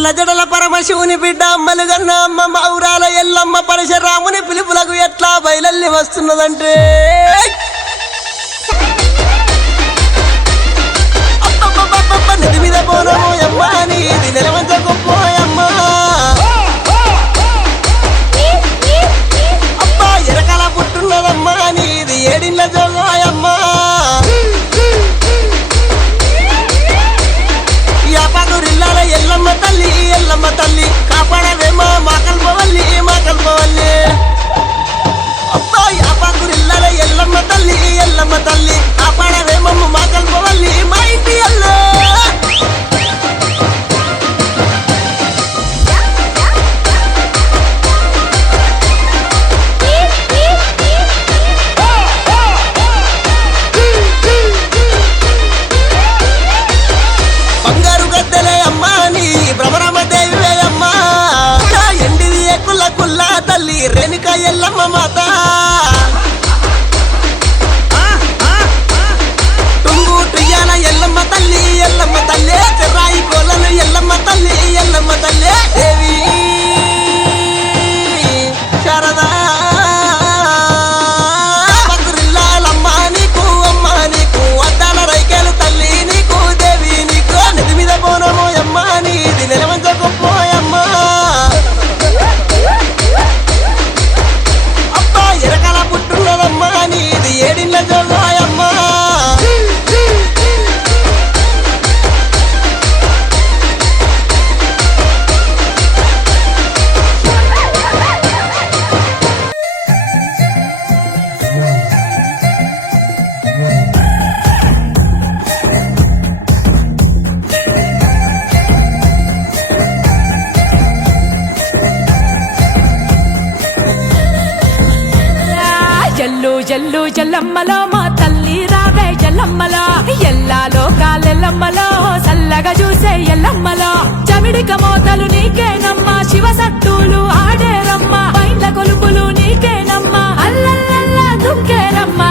నల్ల జడల పరమశివుని బిడ్డ అమ్మలు గన్న అమ్మ మౌరాల ఎల్లమ్మ పరశురాముని పిలుపులకు ఎట్లా బయలల్లి వస్తున్నదంటే నది మీద పోనము అమ్మ నీది నిలవంచకు పోయమ్మ అబ్బా ఎరకల పుట్టున్నదమ్మా నీది ఏడిళ్ళ జోగాయమ్మ యాపగురిల్లాల ఎల్లమ్మ తల్లి కాపాడవేమో మా కల్పవల్లి అబ్బా యాపగురిల్లాల ఎల్లమ్మ తల్లి కాపాడవేమో మా కల్పవల్లి మా ఇంటి అల్లో తల్లి రేణుక ఎల్లమ్మ మాత టుంగు టుయ్యాల ఎల్లమ్మ తల్లి చెర్రాయి కోలను ఎల్లమ్మ తల్లి దేవి శారదా పగురిల్లాలమ్మ నీకు అమ్మ నీకు అద్దాల రైకేలు తల్లి నీకు దేవి నీకు నది మీద పోనము అమ్మ నీది నిలవంచకు పోయమ్మ నీది ఏడిళ్ళ జోగాయమ్మ జల్లు జల్లమ్మలో మా తల్లి రావే ఎల్లమ్మలో ఎల్లాలో కాలెల్లమ్మలో చల్లగా చూసే ఎల్లమ్మలో చమిడిక మోతలు నీకేనమ్మా శివ సత్తులు ఆడేరమ్మా బయట కొలుపులు నీకేనమ్మా అల్లల్లల్లా దుంకేరమ్మా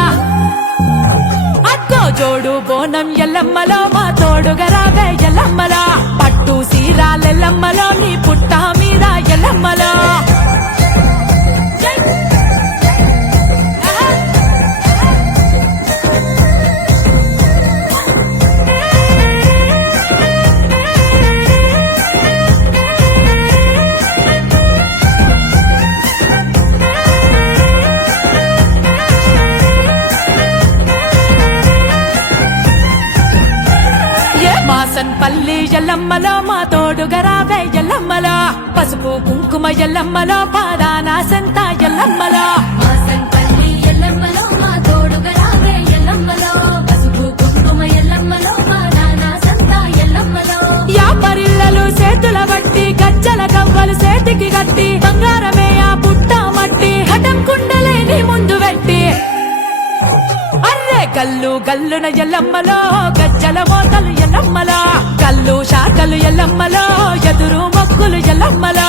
అక్కో జోడు బోనం ఎల్లమ్మలో మా తోడుగా రావే ఎల్లమ్మలో పట్టు సీరాలెల్లమ్మలో నీ పుట్ట మీద ఎల్లమ్మలో పల్లి ఎల్లమ్మలో మా తోడుగా రావే ఎల్లమ్మలో పసుపు కుంకుమ ఎల్లమ్మలో పాదాన సంత ఎల్లమ్మలో పల్లి ఎల్లమ్మలో మా తోడుగా రావే ఎల్లమ్మలో పసుపు కుంకుమ ఎల్లమ్మలో పాదాన సంత ఎల్లమ్మలో యాపరిల్లలు చేతుల బట్టి గజ్జల గవ్వలు చేతికి గట్టి బంగారమే ఆ పుట్ట మట్టి హఠం కుండలే నీ ముందు పెట్టి అర్రే గల్లున ఎల్లమ్మలో గజ్జల మోతలు ఎల్లమ్మలో కల్లు శాఖలు ఎల్లమ్మలో ఎదురు మొక్కులు ఎల్లమ్మలో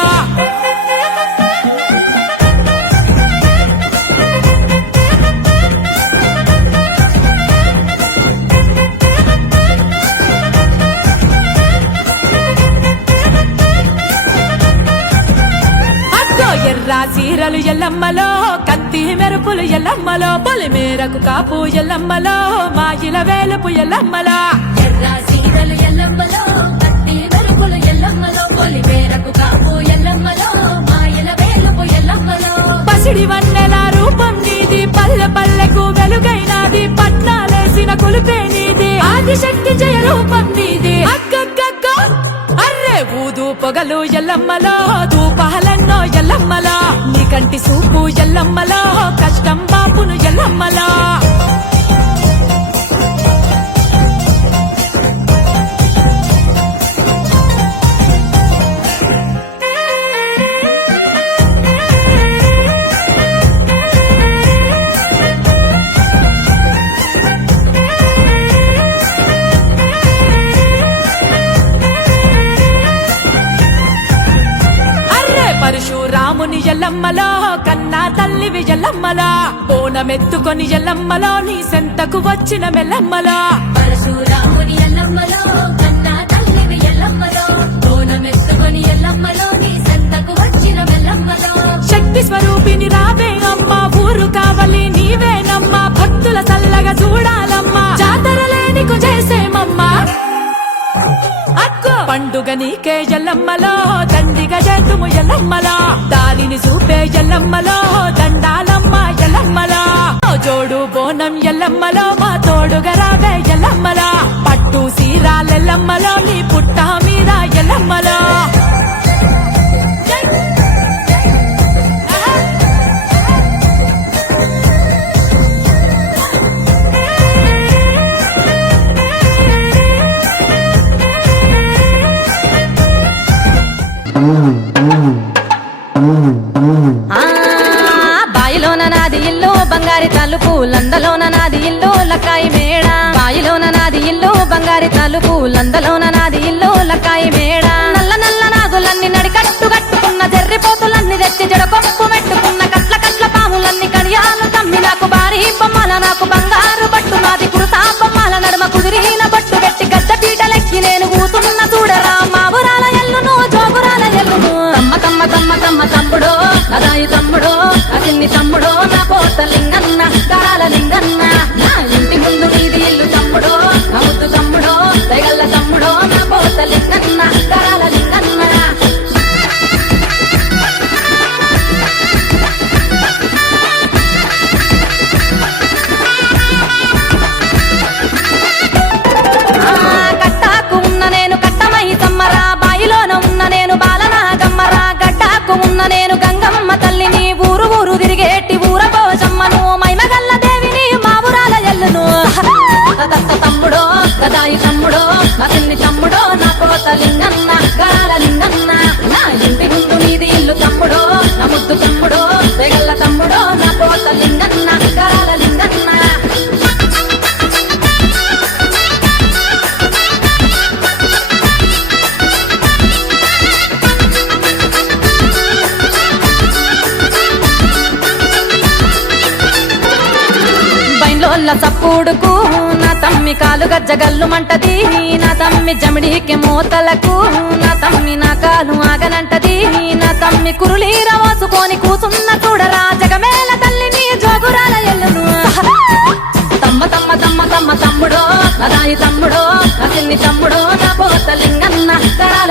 ఎర్ర చీరలు ఎల్లమ్మలో కత్తి మెరుపులు ఎల్లమ్మలో పొలి మేరకు కాపు ఎల్లమ్మలో మాయిల వేలుపు ఎల్లమ్మలో ఎర్ర చీరలు ఎల్లమ్మలో కత్తి మెరుపులు ఎల్లమ్మలో పొలి మేరకు కాపు ఎల్లమ్మలో మాయిల వేలుపు ఎల్లమ్మలో పసిడి వన్నెల రూపం నీది పల్లె పల్లెకు వెలుగైనది పట్నాలేసిన కొలుపే నీది ఆదిశక్తి జయ రూపం నీది అక్కక్కక్క అర్రే ఊదు పొగలు ఎల్లమ్మలో దూపాలన్నో ఎల్లమ్మలో నీ కంటి సూపు ఎల్లమ్మలో కష్టం బాపును ఎల్లమ్మలో పరశురాముని ఎల్లమ్మలో కన్నా తల్లివి ఎల్లమ్మలో బోనమెత్తుకొని ఎల్లమ్మలో నీ సెంతకు వచ్చిన మెల్లమ్మలో పరశురాముని ఎల్లమ్మలో కన్నా తల్లివి ఎల్లమ్మలో బోనమెత్తుకొని సాగనీకే ఎల్లమ్మలో దండిగా చేతుము ఎల్లమ్మలా దారిని చూపే ఎల్లమ్మలో దండాలమ్మ ఎల్లమ్మలా జోడు బోనం ఎల్లమ్మలో మా తోడుగా రావే ఎల్లమ్మలా పట్టు సీరాలెల్లమ్మలో నీ పుట్ట మీద ఎల్లమ్మలో బాయిలోన నాది ఇల్లు బంగారి తలుపు లందలోన నాది ఇల్లు లక్కాయి మేడ బాయిలోన నాది ఇల్లు బంగారి తలుపు లందలోన నాది ఇల్లు లక్కాయి మేడ నల్ల నల్ల నాగులన్నీ నడికట్టు కట్టుకున్న జర్రిపోతులన్నీ తెచ్చి జడకొప్పు పెట్టుకున్న కట్ల కట్ల పాములన్నీ కడియాలు తమ్మి నాకు భారీ బొమ్మల నాకు బంగారు బట్టు నాది కురుతా బొమ్మల నడుమ కుదిరిన బట్టు పెట్టి గద్ద పీటలెక్కి నేను కూతున్న చూడరా మా ఊరాల ఎల్లును జోగురాల ఎల్లును తమ్మ తమ్మ తమ్మ తమ్మ తమ్ముడో అదాయి తమ్ముడో అతిన్ని తమ్ముడో నా పోత లింగన్న కరాల లింగన్న నా ఇంటి ముందు నీది ఇల్లు తమ్ముడో నా ముద్దు తమ్ముడో దయగల్ల తమ్ముడో నా పోత లింగన్న కరాల లింగన్న కట్టాకు ఉన్న నేను కట్టమై తమ్మరా బాయిలోన ఉన్న నేను బాలనాగమ్మరా గడ్డాకు ఉన్న నేను గంగమ్మ తల్లిని ఊరు ఊరు తిరిగేటి ఊర పోషమ్మను మైమగల్ల దేవిని మా ఊరాల ఎల్లును తమ్ముడో గదాయి తమ్ముడో అతన్ని తమ్ముడో నా కోత లింగన్న గరాల లింగన్న నా ఇంటి ముందు నీది ఇల్లు తమ్ముడో నా ముద్దు తమ్ముడో తెగల్ల తమ్ముడో నా కోత లింగన్న గరాల లింగన్న బైండ్లోళ్ళ సప్పుడుకు నా తమ్మి కాలు గజ్జగల్లు మంటది నా తమ్మి జమిడికి మూతలకు నా తమ్మి నా కాలు ఆగనంటది నా తమ్మి కురులీర మోసుకొని కూసున్న చూడరా జగమేల తల్లిని జోగురాల ఎల్లును తమ్మ తమ్మ తమ్మ తమ్మ తమ్ముడో అదాయి తమ్ముడో అతిన్ని తమ్ముడో నా పోత లింగన్న కరాల